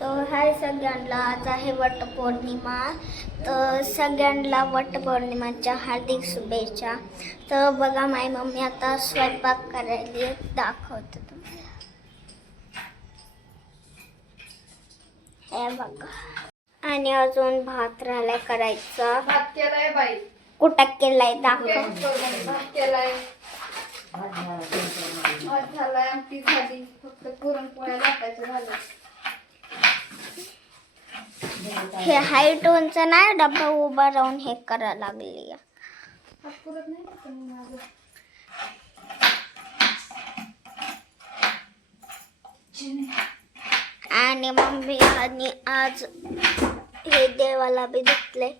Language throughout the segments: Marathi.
तर हाय सगळ्यांना, आज आहे वटपौर्णिमा. तर सगळ्यांना वटपौर्णिमाच्या हार्दिक शुभेच्छा. तर बघा, माझी मम्मी आता स्वयंपाक करायला दाखवते तुम्हाला. हे बघा, आणि अजून भात राहिलाय करायचा. भात केलाय बाई. कुठं केलाय दाखव. भात केलाय, भात झालाय, आमटी झाली, फक्त पुरणपोळ्या लाटायचं झालं. हे हायटोनचं नाही, डब्बा उभा राहून हे करायला लागली. हात पुरत नाही ना पण माझं. आणि मम्मी आणि आज हे देवाला बी धुतले.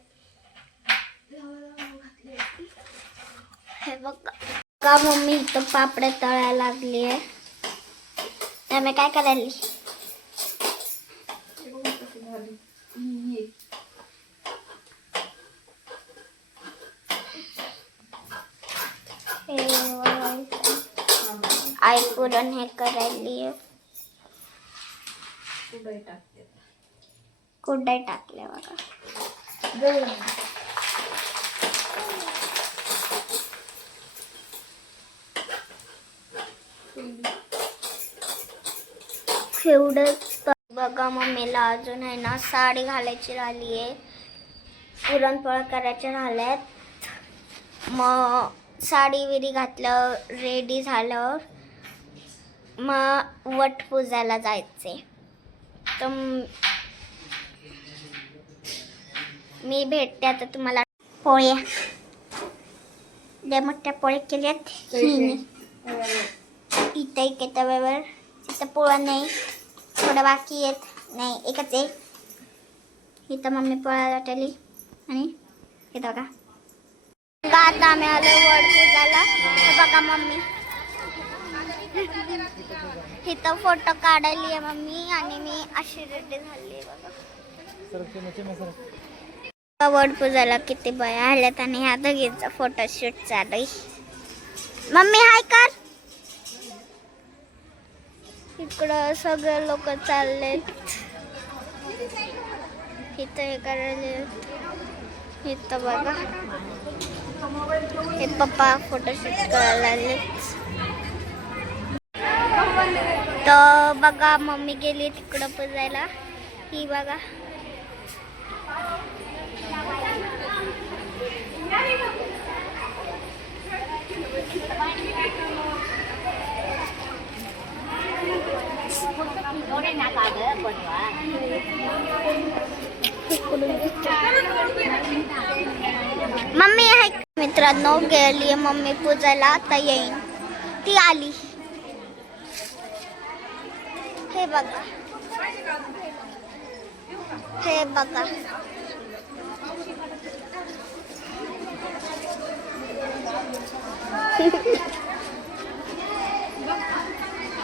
हे बघा का मम्मी इथं पापड्या तळायला लागली आहे. त्यामुळे काय करायली? आई पुरण हे करायली. कुठे टाकले बघा. एवढंच बघा. मम्मीला अजून आहे ना साडी घालायची राहिली आहे, पुरणपोळ्या करायच्या राहिल्यात. मग साडी विडी घातलं, रेडी झालं, मग वट पूजायला जायचे. तर मी भेटते आता तुम्हाला. पोळ्या लय मोठ्या पोळ्या केल्यात हिने. इथं एक तव्यावर, तिथं पोळ्या नाही, थोडं बाकी आहेत. नाही, एकच आहे. इथं मम्मी पोळ्या लाटली. आणि इथं बघा, आता आम्ही आलो वड पूजाला. बघा मम्मी इथं फोटो काढली आहे मम्मी, आणि मी अशी रेडी झाली बघा. वड पूजाला किती बाया आल्यात आणि ह्या दोघींचा फोटोशूट चालू आहे. मम्मी हाय कर. इकडं सगळे लोक चाललेत. इथं हे करायला, इथं बघा हे पप्पा फोटोशूट करायला लागले. तर बघा मम्मी गेली तिकडं पूजायला. ही बघा मम्मी आहे. मित्रांनो गेली मम्मी पूजायला, आता येईन. ती आली. हे बघा, हे बघा.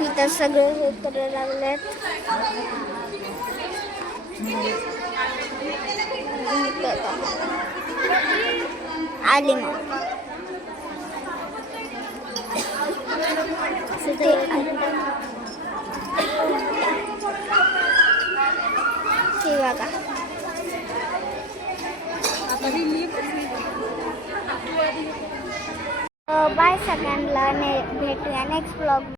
इथं सगळे हे करायला लागलेत. आली मग हे बघा. बाय सगळ्यांना, भेटूया नेक्स्ट ब्लॉग.